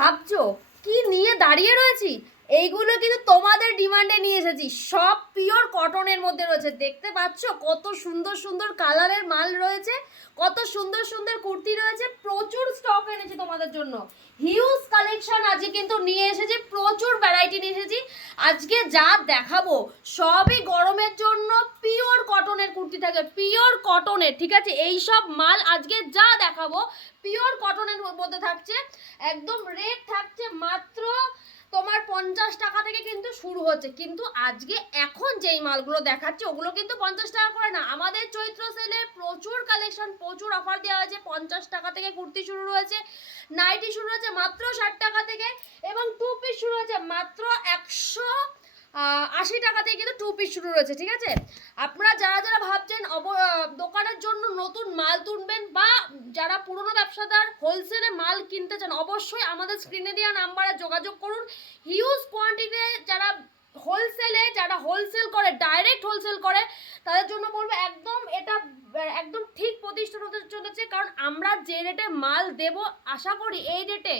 ভাবছো কি নিয়ে দাঁড়িয়ে রয়েছি, এইগুলো কিন্তু তোমাদের ডিমান্ডে নিয়ে এসেছি। সব পিওর কটনের মধ্যে রয়েছে, দেখতে পাচ্ছ কত সুন্দর সুন্দর কালারের মাল রয়েছে, কত সুন্দর সুন্দর কুর্তি রয়েছে। প্রচুর স্টক এনেছি তোমাদের জন্য, হিউজ কালেকশন আজকে কিন্তু নিয়ে এসেছি, প্রচুর ভ্যারাইটি নিয়ে এসেছি। আজকে যা দেখাবো সবই গরমের জন্য পিওর কটনের কুর্তি থাকে, পিওর কটনের, ঠিক আছে। এই সব মাল আজকে যা দেখাবো পিওর কটনের মধ্যে থাকছে। একদম রেট থাকছে মাত্র তোমার 50 টাকা থেকে কিন্তু শুরু হচ্ছে। কিন্তু আজকে এখন যেই মালগুলো দেখাচ্ছে ওগুলো কিন্তু 50 টাকা করে না। আমাদের চৈত্র সেলে প্রচুর কালেকশন, প্রচুর অফার দেওয়া হয়েছে। 50 টাকা থেকে কুর্তি শুরু হয়েছে, নাইটি শুরু হয়েছে মাত্র 60 টাকা থেকে, এবং টু পিস শুরু হয়েছে মাত্র 180 টাকা থেকে কিন্তু টু পিস শুরু রয়েছে, ঠিক আছে। আপনারা যারা যারা ভাবছেন দোকানের জন্য নতুন মাল তুলবেন, বা যারা পুরনো ব্যবসাদার হোলসেলে মাল কিনতে চান, অবশ্যই আমাদের স্ক্রিনে দেওয়া নাম্বারে যোগাযোগ করুন। হিউজ কোয়ান্টিটি যারা হোলসেল করে, ডাইরেক্ট হোলসেল করে, তাদের জন্য বলবো একদম এটা একদম ঠিক প্রতিষ্ঠান হতে চলেছে। কারণ আমরা যে রেটে মাল দেব, আশা করি এই রেটে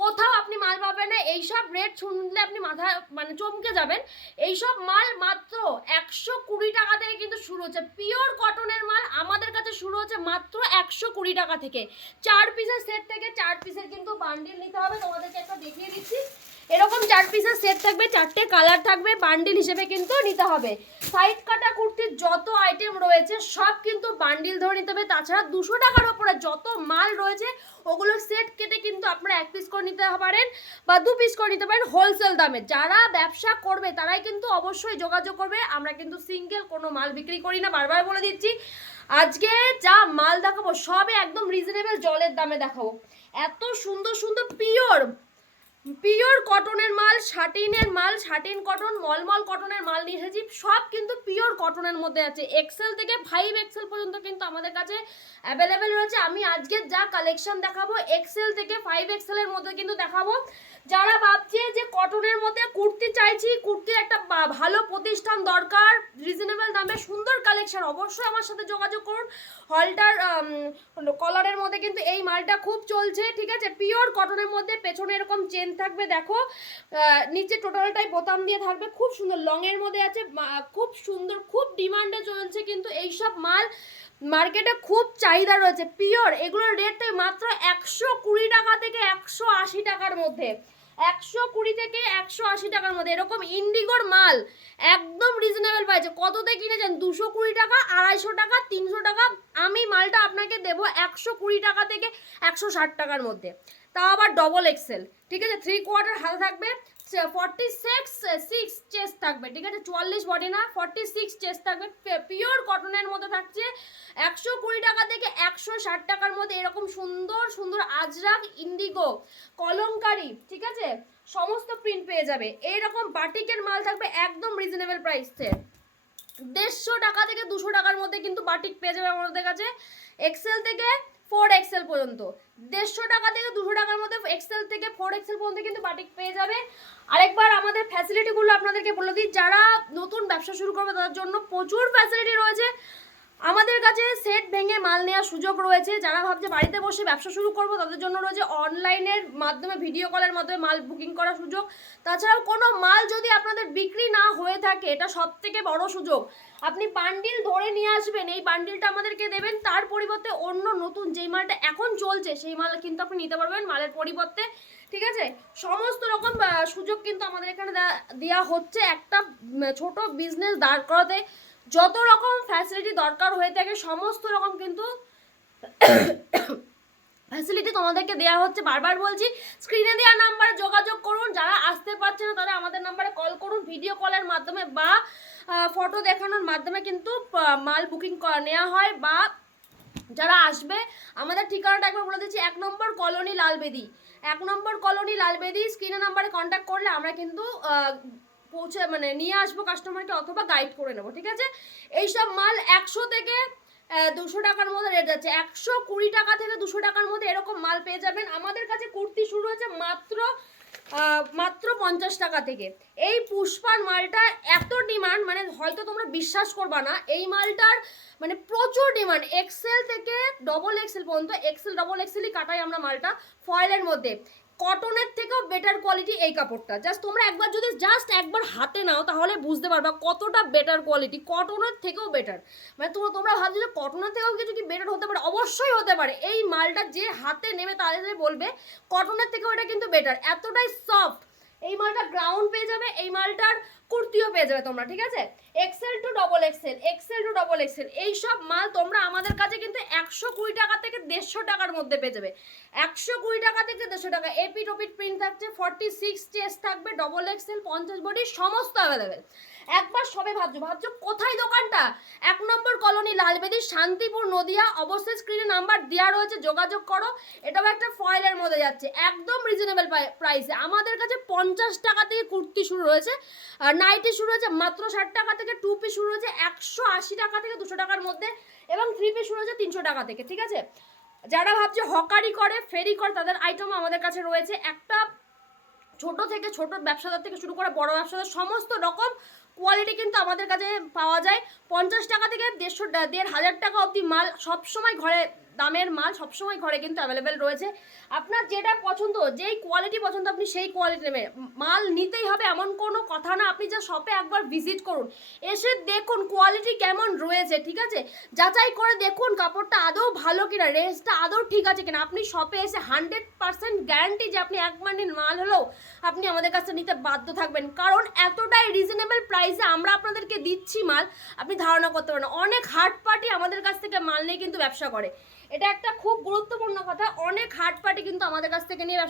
কোথাও আপনি মাল পাবেন না। এইসব রেট শুনলে আপনি মাথা মানে চমকে যাবেন। এইসব মাল মাত্র 120 টাকা থেকে কিন্তু শুরু হচ্ছে। পিওর কটনের মাল আমাদের কাছে শুরু হচ্ছে মাত্র 120 টাকা থেকে। 4 পিসের সেট থেকে 4 পিসের কিন্তু বান্ডিল নিতে হবে। তোমাদেরকে একটা দেখিয়ে দিচ্ছি, এরকম 4 পিসের সেট থাকবে, 4টে কালার থাকবে, বান্ডিল হিসেবে কিন্তু নিতে হবে। সাইড কাটা কুর্তির যত আইটেম রয়েছে সব কিন্তু বান্ডিল ধরে নিতে হবে। তাছাড়া 200 টাকার ওপরে যত মাল রয়েছে ওগুলো সেট কেটে কিন্তু আপনারা 1 পিস করে নিতে পারেন বা 2 পিস করে নিতে পারেন হোলসেল দামে। যারা ব্যবসা করবে তারাই কিন্তু অবশ্যই যোগাযোগ করবে। আমরা কিন্তু সিঙ্গেল কোনো মাল বিক্রি করি না, বারবার বলে দিচ্ছি। আজকে যা মাল দেখাবো সবে একদম রিজনেবল জলের দামে দেখাবো। এত সুন্দর সুন্দর পিওর কটনের মাল, শাটিন কটন, মলমল কটনের মাল নিয়ে এসেছি। সব কিন্তু পিওর কটনের মধ্যে আছে। এক্সেল থেকে 5XL পর্যন্ত কিন্তু আমাদের কাছে অ্যাভেলেবেল রয়েছে। আমি আজকে যা কালেকশন দেখাবো এক্সেল থেকে 5XL এর মধ্যে কিন্তু দেখাবো। যারা ভাবছে যে কটনের মধ্যে কুর্তি চাইছি, কুর্তির একটা ভালো প্রতিষ্ঠান দরকার, রিজনেবল দামে সুন্দর কালেকশন, অবশ্যই আমার সাথে যোগাযোগ করুন। হলটার কলারের মধ্যে কিন্তু এই মালটা খুব চলছে, ঠিক আছে। পিওর কটনের মধ্যে পেছনে এরকম চেন থাকবে, দেখো নিচে টোটালটাই বোতাম দিয়ে থাকবে, খুব সুন্দর লংয়ের মধ্যে আছে, খুব সুন্দর, খুব ডিমান্ডে চলছে কিন্তু এইসব মাল। মার্কেটে খুব চাহিদা রয়েছে পিওর। এগুলোর রেট মাত্র 120 টাকা থেকে 180 টাকার মধ্যে, 120 থেকে 180 টাকার মধ্যে। এরকম ইন্ডিগোর মাল একদম রিজনেবল পাইছে। কততে কিনেছেন? 220 টাকা, 250 টাকা, 300 টাকা। আমি মালটা আপনাকে দেবো 120 টাকা থেকে 160 টাকার মধ্যে, তাও আবার ডবল এক্সেল, ঠিক আছে। 3/4 হাতে থাকবে, 46 চেস্ট থাকবে, ঠিক আছে। 44 বডি না, 46 চেস্ট থাকবে। পিওর কটনের মধ্যে থাকছে 120 টাকা থেকে 160 টাকার মধ্যে। এরকম সুন্দর সুন্দর আজরাক, ইন্ডিগো, কলমকারি, ঠিক আছে, সমস্ত প্রিন্ট পেয়ে যাবে। এইরকম বাটিকের মাল থাকবে একদম রিজনেবল প্রাইসে। 150 টাকা থেকে 200 টাকার মধ্যে কিন্তু বাটিক পেয়ে যাবে আমাদের কাছে। এক্সেল থেকে 4XL পর্যন্ত 150 টাকা থেকে 200 টাকার মধ্যে, এক্সেল থেকে 4XL পর্যন্ত কিন্তু বাটিক পেয়ে যাবে। আরেকবার আমাদের ফ্যাসিলিটিগুলো আপনাদেরকে বলে দিই, যারা নতুন ব্যবসা শুরু করবে তাদের জন্য প্রচুর ফ্যাসিলিটি রয়েছে। আমাদের কাছে সেট ভেঙে মাল নেওয়ার সুযোগ রয়েছে। যারা ভাবছে বাড়িতে বসে ব্যবসা শুরু করবো তাদের জন্য রয়েছে অনলাইনের মাধ্যমে, ভিডিও কলের মাধ্যমে মাল বুকিং করার সুযোগ। তাছাড়াও কোনো মাল যদি আপনাদের বিক্রি না হয়ে থাকে, এটা সব থেকে বড় সুযোগ, আপনি বান্ডিল ধরে নিয়ে আসবেন, এই বান্ডিলটা আমাদেরকে দেবেন, তার পরিবর্তে অন্য নতুন যেই মালটা এখন চলছে সেই মাল কিন্তু আপনি নিতে পারবেন মালের পরিবর্তে, ঠিক আছে। সমস্ত রকম সুযোগ কিন্তু আমাদের এখানে দেওয়া হচ্ছে। একটা ছোট বিজনেস দাঁড় করাতে যত রকম ফ্যাসিলিটি দরকার হয়ে থাকে সমস্ত রকম কিন্তু ফ্যাসিলিটি তোমাদেরকে দেওয়া হচ্ছে। বারবার বলছি, স্ক্রিনে দেওয়া নাম্বারে যোগাযোগ করুন। যারা আসতে পারছে না তারা আমাদের নাম্বারে কল করুন, ভিডিও কলের মাধ্যমে বা ফটো দেখানোর মাধ্যমে কিন্তু মাল বুকিং নেওয়া হয়। বা যারা আসবে, আমাদের ঠিকানাটা একবার বলে দিচ্ছি, 1 নম্বর কলোনি লালবেদি, 1 নম্বর কলোনি লালবেদি। স্ক্রিনে নাম্বারে কন্ট্যাক্ট করলে আমরা কিন্তু পৌঁছে নিয়ে আসবো কাস্টমারকে, অথবা গাইড করে নেবো, ঠিক আছে। এইসব মাল 100 থেকে 200 টাকার মধ্যে রেট আছে। 120 টাকা থেকে 200 টাকার মধ্যে এরকম মাল পেয়ে যাবেন। আমাদের কাছে কুর্তি শুরু হয়েছে মাত্র 50 টাকা থেকে। এই পুষ্পার মালটা এত ডিমান্ড, হয়তো তোমরা বিশ্বাস করবা না, এই মালটার প্রচুর ডিমান্ড। এক্সেল থেকে ডবল এক্সেল পর্যন্ত, এক্সেল ডবল এক্সেলই কাটাই আমরা মালটা ফয়েলের মধ্যে। কটনের থেকেও বেটার কোয়ালিটি এই কাপড়টা। জাস্ট তোমরা একবার যদি একবার হাতে নাও তাহলে বুঝতে পারবা কতটা বেটার কোয়ালিটি, কটনের থেকেও বেটার। মানে তোমরা ভাবছো যে কটনের থেকেও কিছু কি বেটার হতে পারে, অবশ্যই হতে পারে। এই মালটা যে হাতে নেবে তাদের বলবে কটনের থেকেও এটা কিন্তু বেটার, এতটাই সফট। এই মালটা গ্রাউন্ড পেয়ে যাবে, এই মালটার কুর্তিও পেয়ে যাবে তোমরা, ঠিক আছে। Excel to double excel, excel to double excel, এইসব মাল তোমরা আমাদের কাছে কিন্তু 120 টাকা থেকে 150 টাকার মধ্যে পেয়ে যাবে। 120 টাকা থেকে 150 টাকা। এপিট ওপিট প্রিন্ট থাকছে, 46 চেস্ট থাকবে, ডবল এক্সেল 50 বডি সমস্ত অ্যাভেলেবেল। একবার সবে ভাবছো কোথায় দোকানটা? 1 নম্বর কলোনি, লালবেদি, শান্তিপুর, নদিয়া। অবশ্যই স্ক্রিনে নাম্বার দেওয়া রয়েছে, যোগাযোগ করো। এটাও একটা ফয়েলের মধ্যে যাচ্ছে, একদম রিজনেবল প্রাইসে। আমাদের কাছে 50 টাকা থেকে কুর্তি শুরু রয়েছে, আর নাইটি শুরু হয়েছে মাত্র 60 টাকা থেকে, 2 পিস শুরু হয়েছে 180 টাকা থেকে 200 টাকার মধ্যে, এবং 3 পিস শুরু হয়েছে 300 টাকা থেকে, ঠিক আছে। যারা ভাবছে হকারি করে, ফেরি করে, তাদের আইটেমও আমাদের কাছে রয়েছে। একটা ছোট থেকে ছোট ব্যবসাদার থেকে শুরু করে বড় ব্যবসাদার সমস্ত রকম কোয়ালিটি কিন্তু আমাদের কাছে পাওয়া যায়। 50 টাকা থেকে 1,500 টাকা অবধি মাল সবসময় ঘরে, দামের মাল সবসময় ঘরে কিন্তু অ্যাভেলেবেল রয়েছে। আপনার যেটা পছন্দ, যেই কোয়ালিটি পছন্দ আপনি সেই কোয়ালিটি নেবেন। মাল নিতেই হবে এমন কোনো কথা না, আপনি যা শপে একবার ভিজিট করুন, এসে দেখুন কোয়ালিটি কেমন রয়েছে, ঠিক আছে। যাচাই করে দেখুন কাপড়টা আদৌ ভালো কিনা, রেঞ্জটা আদৌ ঠিক আছে কিনা। আপনি শপে এসে 100% গ্যারান্টি যে আপনি 1 মান্ডির মাল হলেও আপনি আমাদের কাছে নিতে বাধ্য থাকবেন, কারণ এতটাই রিজনেবল প্রাইসে আমরা আপনাদেরকে দিচ্ছি মাল, আপনি ধারণা করতে পারেন। অনেক হার্ড পার্টি আমাদের কাছ থেকে মাল নিয়ে কিন্তু ব্যবসা করে, এটা একটা খুব গুরুত্বপূর্ণ কথা। অনেক হার্ড পার্টি কিন্তু আমাদের কাছ থেকে নিয়ে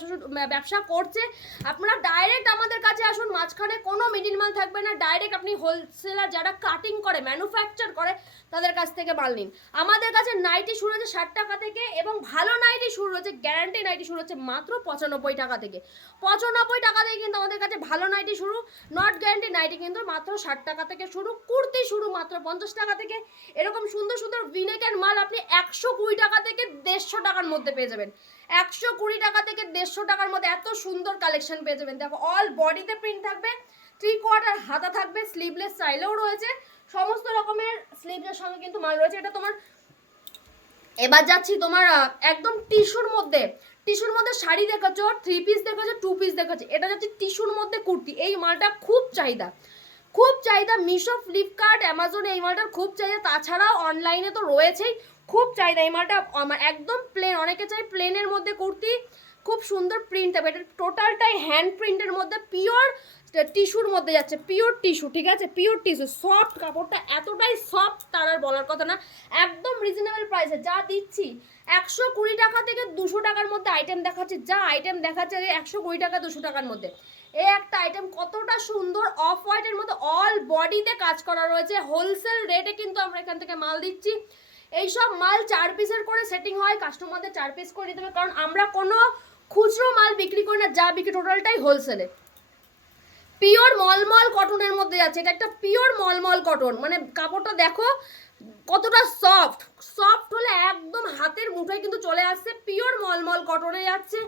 ব্যবসা করছে। আপনারা ডাইরেক্ট আমাদের কাছে আসুন, মাঝখানে কোনো মিডিল মাল থাকবে না। ডাইরেক্ট আপনি হোলসেলার যারা কাটিং করে, ম্যানুফ্যাকচার করে, তাদের কাছ থেকে মাল নিন। আমাদের কাছে নাইটি শুরু হচ্ছে 60 টাকা থেকে, এবং ভালো নাইটি শুরু হচ্ছে, গ্যারান্টি নাইটি শুরু হচ্ছে মাত্র 95 টাকা থেকে। 95 টাকা থেকে কিন্তু আমাদের কাছে ভালো নাইটি শুরু, নট গ্যারান্টি নাইটি কিন্তু মাত্র 60 টাকা থেকে শুরু। কুর্তি শুরু মাত্র 50 টাকা থেকে। এরকম সুন্দর সুন্দর ভিনেকের মাল আপনি 120 টাকা থেকে 150 টাকার মধ্যে পেয়ে যাবেন। 120 টাকা থেকে 150 টাকার মধ্যে এত সুন্দর কালেকশন পেয়ে যাবেন। দেখো অল বডিতে প্রিন্ট থাকবে, 3/4 হাতা থাকবে, স্লিভলেস স্টাইলেও রয়েছে, সমস্ত রকমের স্লিভের সঙ্গে কিন্তু মাল রয়েছে। এটা তোমার, এবার যাচ্ছি তোমার একদম টিস্যুর মধ্যে, টিস্যুর মধ্যে শাড়ি দেখাচ্ছ, 3 পিস দেখাচ্ছ, 2 পিস দেখাচ্ছে, এটা যাচ্ছে টিস্যুর মধ্যে কুর্তি। এই মালটা খুব চাহিদা, খুব চাহিদা। মিশো, ফ্লিপকার্ট, অ্যামাজনে এই মালটার খুব চাহিদা। তাছাড়াও অনলাইনে তো রয়েছেই, খুব চাহিদা এই মালটা। একদম প্লেন, অনেকে চাই প্লেনের মধ্যে কুর্তি, খুব সুন্দর প্রিন্ট হবে। এটা টোটালটাই হ্যান্ড প্রিন্টের মধ্যে, পিওর টিস্যুর মধ্যে যাচ্ছে, পিওর টিস্যু, ঠিক আছে, পিওর টিস্যু। সফট কাপড়টা এতটাই সফট তার আর বলার কথা না। একদম রিজনেবল প্রাইসে যা দিচ্ছি, 120 টাকা থেকে 200 টাকার মধ্যে আইটেম দেখাচ্ছি। যা আইটেম দেখাচ্ছে 120 টাকা 200 টাকার মধ্যে। এই একটা আইটেম কতটা সুন্দর, অফ হোয়াইটের মধ্যে অল বডিতে কাজ করা রয়েছে। হোলসেল রেটে কিন্তু আমরা এখান থেকে মাল দিচ্ছি। এইসব মাল 4 পিসের করে সেটিং হয়, কাস্টমারদের 4 পিস করে দিতে হবে, কারণ আমরা কোনো খুচরো মাল বিক্রি করি না, যা বিক্রি টোটালটাই হোলসেলে। পিওর মলমল কটনের মধ্যে যাচ্ছে, এটা একটা পিওর মলমল কটন। মানে কাপড়টা দেখো কতটা সফট, সফট হলে একদম হাতের মুঠোয় কিন্তু চলে আসছে। পিওর মলমল কটনে যাচ্ছে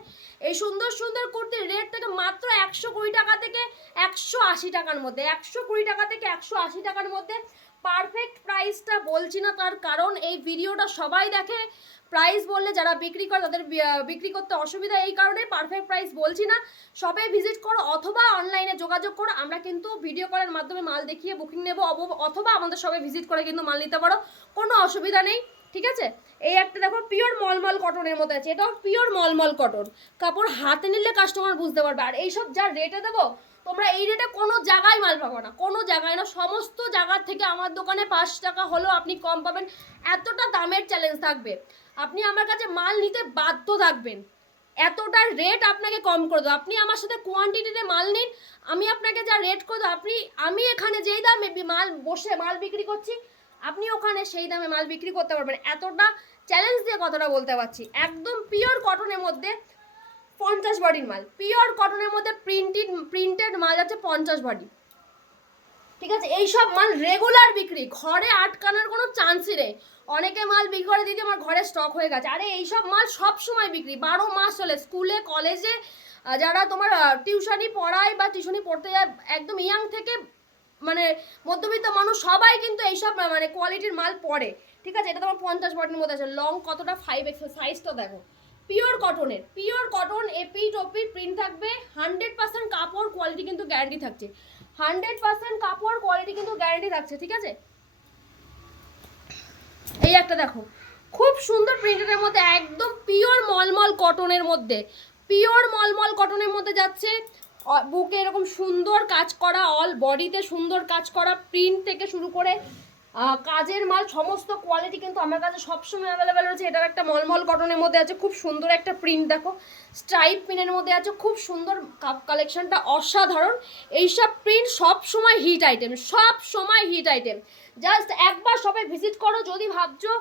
এই সুন্দর সুন্দর কুর্তির রেট থেকে মাত্র 120 টাকা থেকে 180 টাকার মধ্যে। 120 টাকা থেকে 180 টাকার মধ্যে। পারফেক্ট প্রাইসটা বলছি না, তার কারণ এই ভিডিওটা সবাই দেখে, প্রাইস বললে যারা বিক্রি করে তাদের বিক্রি করতে অসুবিধা, এই কারণে পারফেক্ট প্রাইস বলছি না। সবাই ভিজিট করো অথবা অনলাইনে যোগাযোগ করো, আমরা কিন্তু ভিডিও কলের মাধ্যমে মাল দেখিয়ে বুকিং নেব, অথবা আমাদের সবাই ভিজিট করে কিন্তু মাল নিতে পারো, কোনো অসুবিধা নেই, ঠিক আছে। এই একটা দেখো পিওর মলমল কটনের মধ্যে আছে, এটাও পিওর মলমল কটন। কাপড় হাতে নিলে কাস্টমার বুঝতে পারবে। আর এইসব যা রেটে দেবো, তোমরা এই রেটে কোনো জায়গায় মাল পাবো না, কোনো জায়গায় না। সমস্ত জায়গার থেকে আমার দোকানে 5 টাকা হলেও আপনি কম পাবেন, এতটা দামের চ্যালেঞ্জ থাকবে। আপনি আমার কাছে মাল নিতে বাধ্য থাকবেন, এতটা রেট আপনাকে কম করে দেবো। আপনি আমার সাথে কোয়ান্টিটিতে মাল নিন, আমি আপনাকে যা রেট করে দেবো, আমি এখানে যেই দামে মাল বসে মাল বিক্রি করছি, আপনি ওখানে সেই দামে মাল বিক্রি করতে পারবেন। এতটা চ্যালেঞ্জ দিয়ে কথাটা বলতে পারছি। একদম পিওর কটনের মধ্যে 50 বডির মাল, পিওর কটনের মধ্যে প্রিন্টেড মাল আছে 50 বডি, ঠিক আছে। এইসব মাল রেগুলার বিক্রি, ঘরে আটকানোর কোনো চান্সই নেই। অনেকে মাল বিক্রি করে দিতে আমার ঘরে স্টক হয়ে গেছে, আরে এইসব মাল সব সময় বিক্রি, 12 মাস চলে। স্কুলে কলেজে যারা তোমার টিউশনি পড়ায় বা টিউশনি পড়তে যায়, একদম ইয়াং থেকে মানে মধ্যবিত্ত মানুষ সবাই কিন্তু এইসব মানে কোয়ালিটির মাল পরে, ঠিক আছে। এটা তোমার 50 বডির মধ্যে আছে। লং কতটা 5XL সাইজটা দেখো, পিওর কটনের, পিওর কটন, এপি টপি প্রিন্ট থাকবে, 100% কাপড় কোয়ালিটি কিন্তু গ্যারান্টি থাকছে, 100% কাপড় কোয়ালিটি কিন্তু গ্যারান্টি থাকছে, ঠিক আছে। এই একটা দেখো খুব সুন্দর প্রিন্টের মধ্যে, একদম পিওর মলমল কটনের মধ্যে, পিওর মলমল কটনের মধ্যে যাচ্ছে। বুকে এরকম সুন্দর কাজ করা, অল বডিতে সুন্দর কাজ করা, প্রিন্ট থেকে শুরু করে কাজের মাল সমস্ত কোয়ালিটি কিন্তু আমার কাছে সবসময় অ্যাভেলেবেল রয়েছে। এটার একটা মলমল কটনের মধ্যে আছে, খুব সুন্দর একটা প্রিন্ট দেখো, স্ট্রাইপ প্রিন্টের মধ্যে আছে, খুব সুন্দর কালেকশনটা অসাধারণ। এইসব প্রিন্ট সব সময় হিট আইটেম, সব সময় হিট আইটেম। জাস্ট একবার সবাই ভিজিট করো। যদি ভাবছো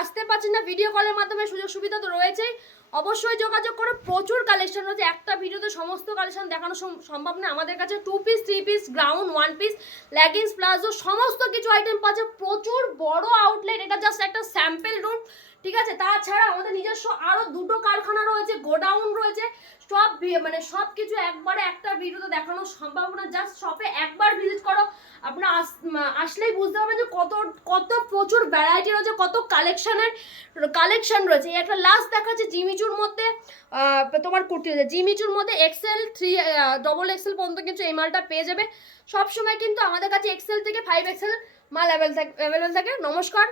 আসতে পারছি না, ভিডিও কলের মাধ্যমে সুযোগ সুবিধা তো রয়েছেই, অবশ্যই যোগাযোগ করে। প্রচুর কালেকশন রয়েছে, একটা ভিডিওতে সমস্ত কালেকশন দেখানো সম্ভব না। আমাদের কাছে 2 piece 3 piece ground 1 piece leggings palazzo সমস্ত কিছু আইটেম পাচ্ছে, প্রচুর বড় আউটলেট। এটা জাস্ট একটা স্যাম্পল রুম, ঠিক আছে। তাছাড়া আমাদের নিজস্ব আরও 2টো কারখানা রয়েছে, গোডাউন রয়েছে, সব মানে সব কিছু একবারে একটা ভিডিওতে দেখানো সম্ভব না। জাস্ট শপে একবার ভিজিট করো, আপনারা আসলেই বুঝতে পারবেন যে কত কত প্রচুর ভ্যারাইটি রয়েছে, কত কালেকশন রয়েছে। এই একটা লাস্ট দেখাচ্ছে জিমিচুর মধ্যে, তোমার কুর্তি রয়েছে জিমিচুর মধ্যে XL 3 XXL পর্যন্ত কিন্তু এই মালটা পেয়ে যাবে। সবসময় কিন্তু আমাদের কাছে XL থেকে 5XL মাল অ্যাভেলেবেল থাকে। নমস্কার।